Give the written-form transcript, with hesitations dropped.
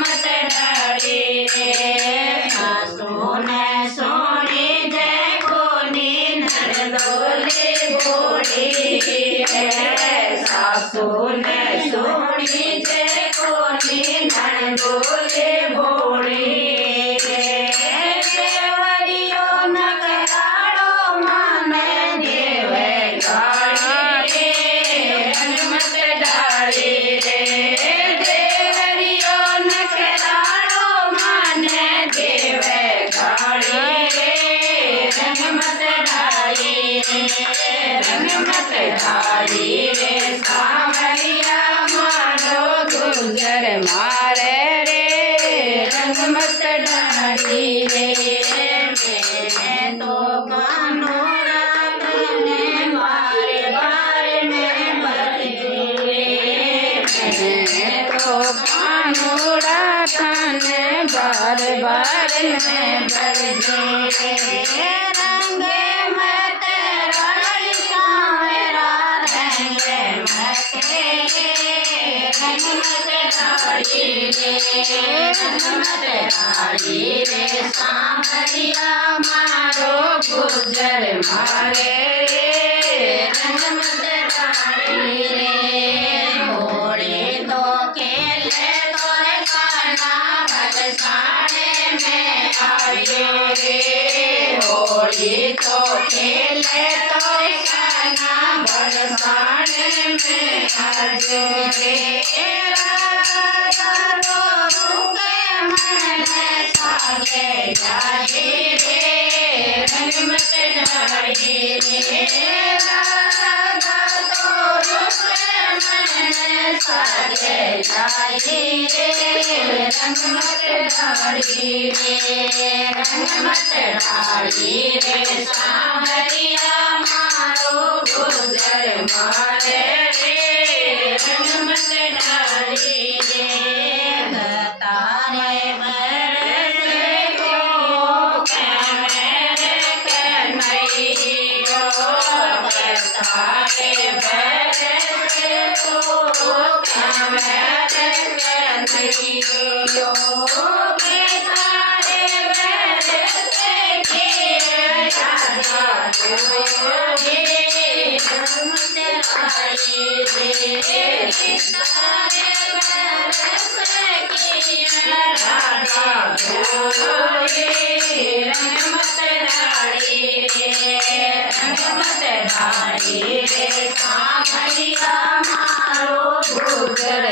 मत डाली रे सासू ने सोनी देखो नी नंदोली भोली सासू ने सोनी देखो नी नंदोली भोली देवरियो नकराड़ो माने देवे गाड़ी रंग मत डाली रे देवरियो नकराड़ो माने देवे गाड़ी रंग मत डाली रे रंग मत डाली रे सावरिया मारो गुजर मारे रे रंग मत डाली रे मैं तो कानूरा तने मारे बारे में बरजूए मैं तो कानूरा तने बार बार में बरजूए रंगे मत रलिया मेरा रंगे मत रंग मत डाली रे रंग मत डाली रे सांवरिया मारो गुजर मारे रे रंग मत डाली रे होली तो खेले तो गाना भरसाने में आयो रे होली तो खेले तो गाना भरसाने में आयो रे राजा तो रुके मन सागे जाए रे रंग मत डाली रे राजा तो रुके मन सागे जाए रे रंग मत डाली रे रंग मत डाली रे सांवरिया मारो गुजर मारे रे रंग मत डाली रे तारे बरसे को कैमरे कन्हैया तारे बरसे को कैमरे कन्हैया तारे बरसे के राजा जोगे रंग मत डाली रे तारे बरसे के राजा जोगे रंग मत डाली रे रंग मत डाली रे सांवरिया मारो गुजर